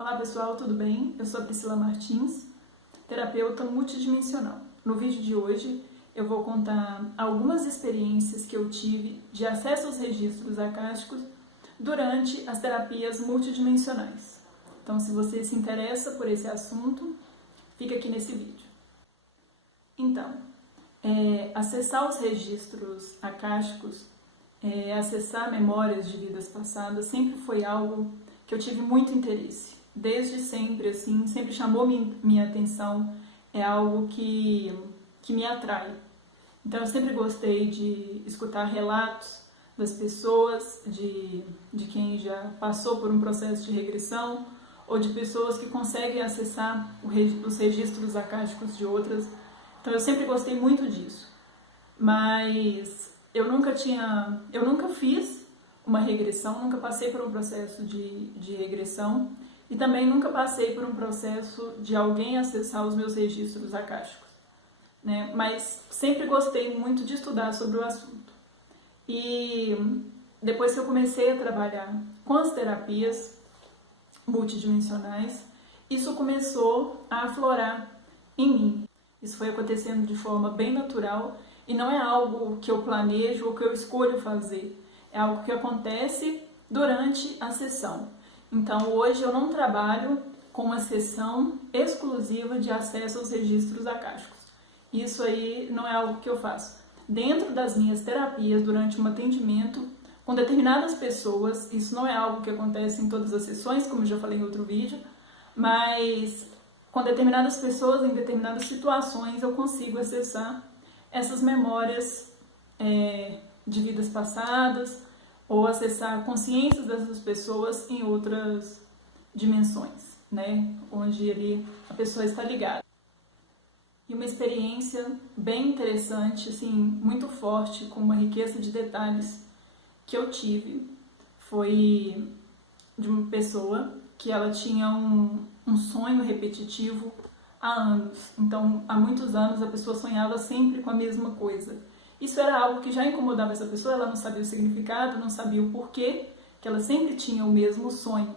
Olá pessoal, tudo bem? Eu sou a Priscila Martins, terapeuta multidimensional. No vídeo de hoje eu vou contar algumas experiências que eu tive de acesso aos registros acásticos durante as terapias multidimensionais. Então, se você se interessa por esse assunto, fica aqui nesse vídeo. Então, acessar os registros acásticos, acessar memórias de vidas passadas sempre foi algo que eu tive muito interesse. Desde sempre, assim, sempre chamou minha atenção, é algo que me atrai. Então eu sempre gostei de escutar relatos das pessoas, de quem já passou por um processo de regressão, ou de pessoas que conseguem acessar os registros acásticos de outras. Então eu sempre gostei muito disso. Mas eu nunca fiz uma regressão, nunca passei por um processo de regressão e também nunca passei por um processo de alguém acessar os meus registros acásticos, né? Mas sempre gostei muito de estudar sobre o assunto. E depois que eu comecei a trabalhar com as terapias multidimensionais, isso começou a aflorar em mim. Isso foi acontecendo de forma bem natural e não é algo que eu planejo ou que eu escolho fazer. É algo que acontece durante a sessão. Então, hoje eu não trabalho com uma sessão exclusiva de acesso aos registros acásticos. Isso aí não é algo que eu faço. Dentro das minhas terapias, durante um atendimento com determinadas pessoas, isso não é algo que acontece em todas as sessões, como eu já falei em outro vídeo, mas com determinadas pessoas, em determinadas situações, eu consigo acessar essas memórias de vidas passadas, ou acessar consciências dessas pessoas em outras dimensões, né? Onde ali a pessoa está ligada. E uma experiência bem interessante, assim, muito forte, com uma riqueza de detalhes que eu tive, foi de uma pessoa que ela tinha um sonho repetitivo há anos. Então, há muitos anos a pessoa sonhava sempre com a mesma coisa. Isso era algo que já incomodava essa pessoa, ela não sabia o significado, não sabia o porquê, que ela sempre tinha o mesmo sonho,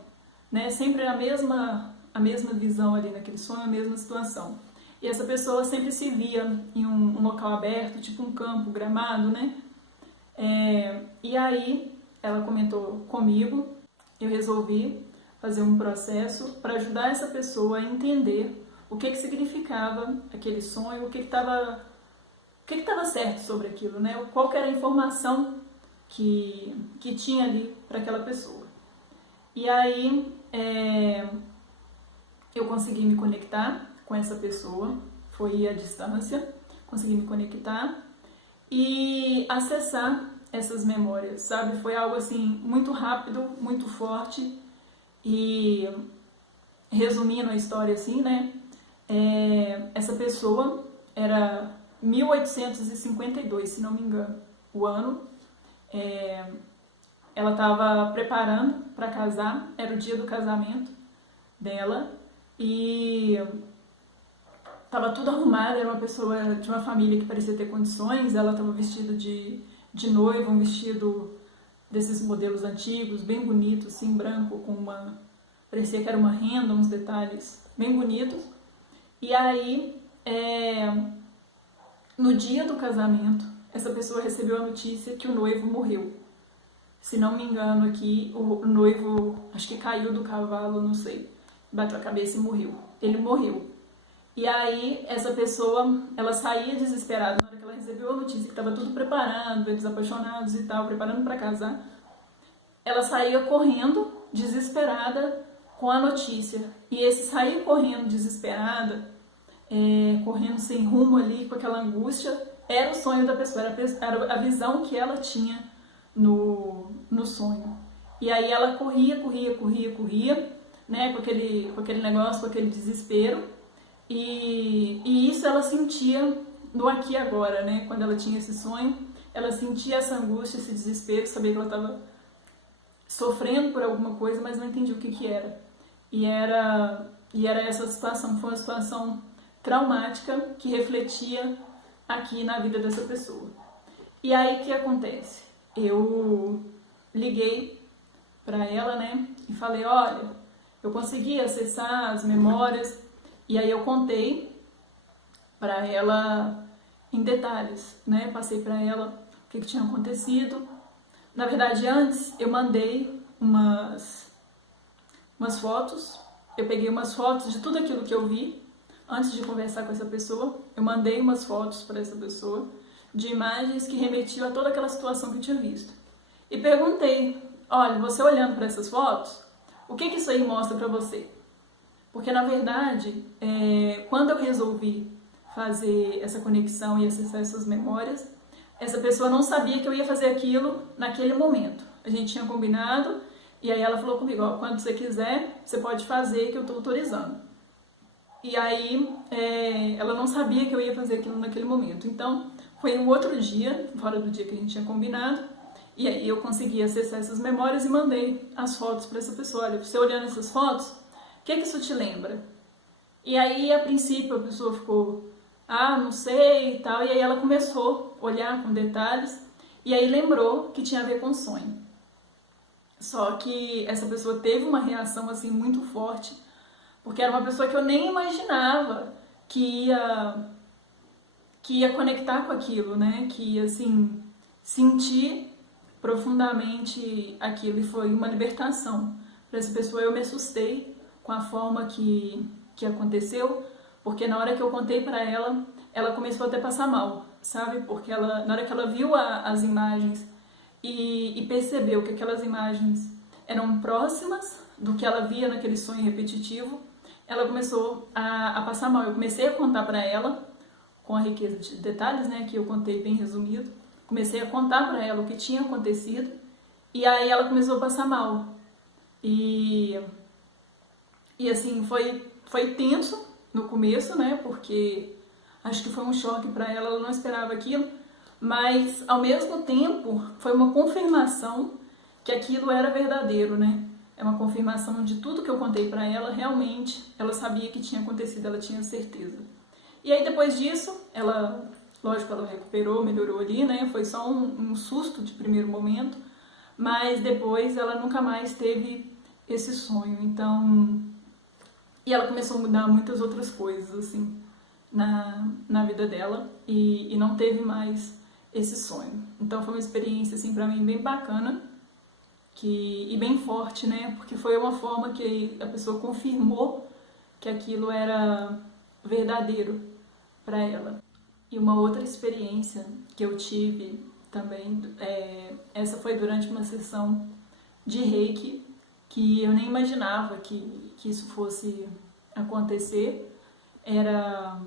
né? Sempre a mesma visão ali naquele sonho, a mesma situação. E essa pessoa sempre se via em um local aberto, tipo um campo, gramado, né? E aí ela comentou comigo, eu resolvi fazer um processo para ajudar essa pessoa a entender o que significava aquele sonho, o que estava certo sobre aquilo, né? Qual que era a informação que tinha ali para aquela pessoa. E aí eu consegui me conectar com essa pessoa, foi à distância, consegui me conectar e acessar essas memórias, sabe? Foi algo assim muito rápido, muito forte. E resumindo a história assim, né? Essa pessoa era 1852, se não me engano, o ano. Ela estava preparando para casar, era o dia do casamento dela e estava tudo arrumado, era uma pessoa de uma família que parecia ter condições, ela estava vestida de noiva, um vestido desses modelos antigos, bem bonito, assim, branco, parecia que era uma renda, uns detalhes bem bonitos. E aí, no dia do casamento, essa pessoa recebeu a notícia que o noivo morreu. Se não me engano aqui, o noivo, acho que caiu do cavalo, não sei, bateu a cabeça e morreu. Ele morreu. E aí, essa pessoa, ela saía desesperada. Na hora que ela recebeu a notícia que estava tudo preparado, eles apaixonados e tal, preparando para casar, ela saía correndo, desesperada, com a notícia. E esse sair correndo, desesperada, correndo sem rumo ali, com aquela angústia, era o sonho da pessoa, era a visão que ela tinha no sonho. E aí ela corria, né, com aquele negócio, com aquele desespero, e isso ela sentia no aqui e agora, né? Quando ela tinha esse sonho, ela sentia essa angústia, esse desespero, sabia que ela estava sofrendo por alguma coisa, mas não entendia o que era. E era essa situação, foi uma situação traumática que refletia aqui na vida dessa pessoa. E aí o que acontece? Eu liguei para ela, né, e falei, olha, eu consegui acessar as memórias e aí eu contei para ela em detalhes, né? Passei para ela o que tinha acontecido. Na verdade, antes eu mandei umas fotos, eu peguei umas fotos de tudo aquilo que eu vi antes de conversar com essa pessoa. Eu mandei umas fotos para essa pessoa de imagens que remetiam a toda aquela situação que eu tinha visto. E perguntei, olha, você olhando para essas fotos, o que isso aí mostra para você? Porque, na verdade, quando eu resolvi fazer essa conexão e acessar essas memórias, essa pessoa não sabia que eu ia fazer aquilo naquele momento. A gente tinha combinado e aí ela falou comigo, ó, quando você quiser, você pode fazer que eu estou autorizando. E aí ela não sabia que eu ia fazer aquilo naquele momento. Então, foi um outro dia, fora do dia que a gente tinha combinado, e aí eu consegui acessar essas memórias e mandei as fotos para essa pessoa. Olha, você olhando essas fotos, o que isso te lembra? E aí, a princípio, a pessoa ficou, não sei e tal, e aí ela começou a olhar com detalhes, e aí lembrou que tinha a ver com sonho. Só que essa pessoa teve uma reação assim muito forte, porque era uma pessoa que eu nem imaginava que ia conectar com aquilo, né? Que ia assim sentir profundamente aquilo, e foi uma libertação para essa pessoa. Eu me assustei com a forma que aconteceu, porque na hora que eu contei para ela, ela começou até a passar mal, sabe? Porque ela, na hora que ela viu as imagens e percebeu que aquelas imagens eram próximas do que ela via naquele sonho repetitivo, ela começou a passar mal. Eu comecei a contar para ela, com a riqueza de detalhes, né, que eu contei bem resumido, comecei a contar para ela o que tinha acontecido, e aí ela começou a passar mal. E assim, foi tenso no começo, né, porque acho que foi um choque para ela, ela não esperava aquilo, mas ao mesmo tempo foi uma confirmação que aquilo era verdadeiro, né? É uma confirmação de tudo que eu contei para ela, realmente ela sabia que tinha acontecido, ela tinha certeza. E aí depois disso, ela, lógico, ela recuperou, melhorou ali, né? Foi só um susto de primeiro momento, mas depois ela nunca mais teve esse sonho. Então, e ela começou a mudar muitas outras coisas, assim, na vida dela, e não teve mais esse sonho. Então foi uma experiência, assim, pra mim bem bacana, e bem forte, né? Porque foi uma forma que a pessoa confirmou que aquilo era verdadeiro para ela. E uma outra experiência que eu tive também, essa foi durante uma sessão de Reiki, que eu nem imaginava que isso fosse acontecer. Era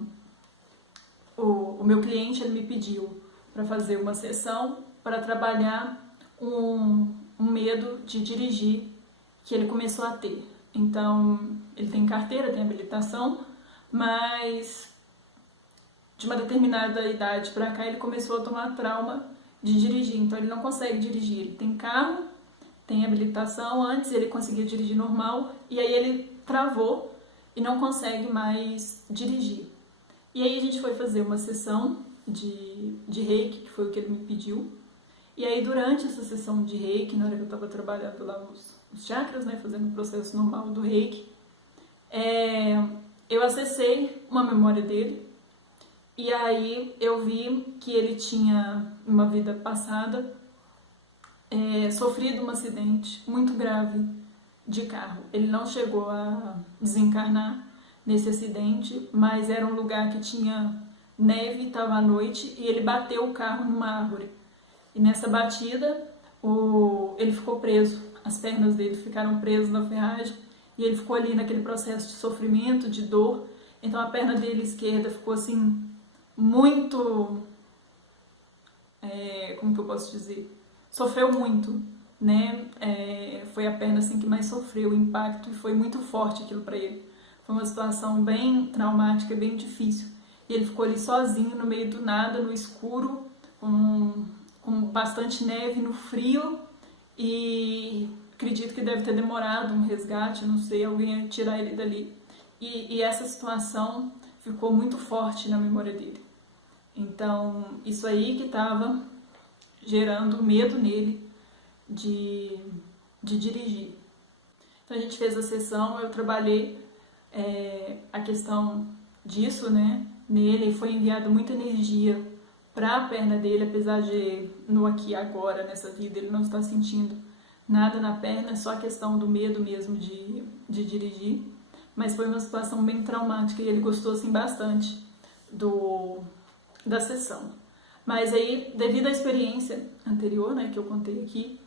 o meu cliente, ele me pediu para fazer uma sessão para trabalhar um medo de dirigir que ele começou a ter. Então, ele tem carteira, tem habilitação, mas de uma determinada idade para cá ele começou a tomar trauma de dirigir, então ele não consegue dirigir. Ele tem carro, tem habilitação, antes ele conseguia dirigir normal, e aí ele travou e não consegue mais dirigir. E aí a gente foi fazer uma sessão de Reiki, que foi o que ele me pediu. E aí durante essa sessão de Reiki, na hora que eu estava trabalhando lá os chakras, né, fazendo o processo normal do Reiki, eu acessei uma memória dele, e aí eu vi que ele tinha, numa vida passada, sofrido um acidente muito grave de carro. Ele não chegou a desencarnar nesse acidente, mas era um lugar que tinha neve, estava à noite, e ele bateu o carro numa árvore. E nessa batida, ele ficou preso, as pernas dele ficaram presas na ferragem, e ele ficou ali naquele processo de sofrimento, de dor. Então a perna dele esquerda ficou assim, muito, como que eu posso dizer? Sofreu muito, né? Foi a perna assim que mais sofreu o impacto, e foi muito forte aquilo para ele. Foi uma situação bem traumática, bem difícil. E ele ficou ali sozinho, no meio do nada, no escuro, com bastante neve, no frio, e acredito que deve ter demorado um resgate, não sei, alguém ia tirar ele dali. E essa situação ficou muito forte na memória dele. Então, isso aí que estava gerando medo nele de dirigir. Então a gente fez a sessão, eu trabalhei a questão disso, né, nele, foi enviada muita energia para a perna dele, apesar de no aqui e agora, nessa vida, ele não está sentindo nada na perna, é só a questão do medo mesmo de dirigir, mas foi uma situação bem traumática e ele gostou assim bastante da sessão. Mas aí, devido à experiência anterior, né, que eu contei aqui,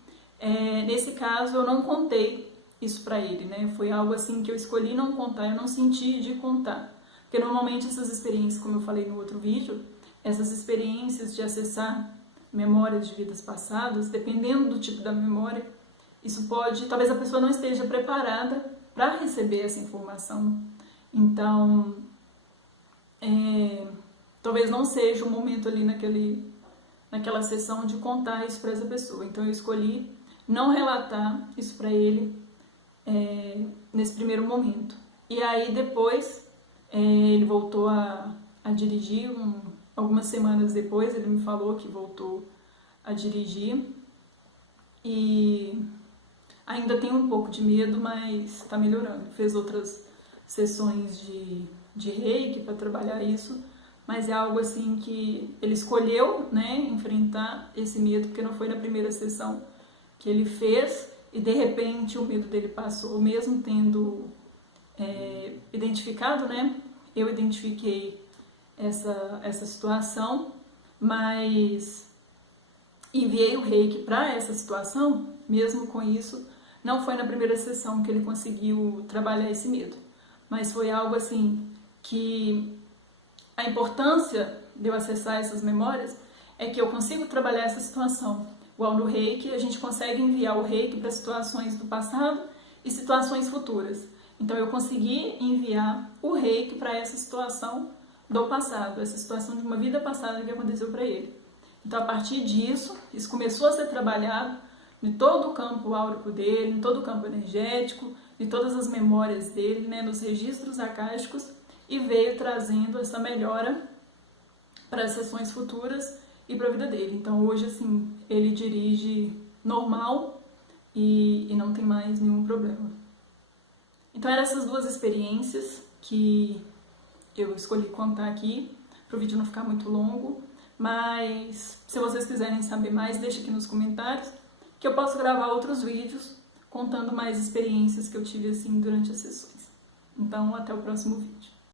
nesse caso eu não contei isso pra ele, né, foi algo assim que eu escolhi não contar, eu não senti de contar, porque normalmente essas experiências, como eu falei no outro vídeo, essas experiências de acessar memórias de vidas passadas, dependendo do tipo da memória, isso pode, talvez a pessoa não esteja preparada para receber essa informação, então talvez não seja o momento ali naquela sessão de contar isso para essa pessoa. Então eu escolhi não relatar isso para ele nesse primeiro momento. E aí depois ele voltou a dirigir, algumas semanas depois ele me falou que voltou a dirigir e ainda tem um pouco de medo, mas está melhorando. Fez outras sessões de reiki para trabalhar isso, mas é algo assim que ele escolheu, né, enfrentar esse medo, porque não foi na primeira sessão que ele fez e de repente o medo dele passou, mesmo tendo identificado, né, eu identifiquei essa situação, mas enviei o reiki para essa situação, mesmo com isso, não foi na primeira sessão que ele conseguiu trabalhar esse medo, mas foi algo assim que a importância de eu acessar essas memórias é que eu consigo trabalhar essa situação. Igual no reiki, a gente consegue enviar o reiki para situações do passado e situações futuras. Então eu consegui enviar o reiki para essa situação do passado, essa situação de uma vida passada que aconteceu para ele. Então a partir disso, isso começou a ser trabalhado em todo o campo áurico dele, em todo o campo energético, em todas as memórias dele, né, nos registros akáshicos, e veio trazendo essa melhora para as sessões futuras e para a vida dele. Então hoje, assim, ele dirige normal e não tem mais nenhum problema. Então eram essas duas experiências que eu escolhi contar aqui, para o vídeo não ficar muito longo, mas se vocês quiserem saber mais, deixa aqui nos comentários, que eu posso gravar outros vídeos contando mais experiências que eu tive assim durante as sessões. Então até o próximo vídeo.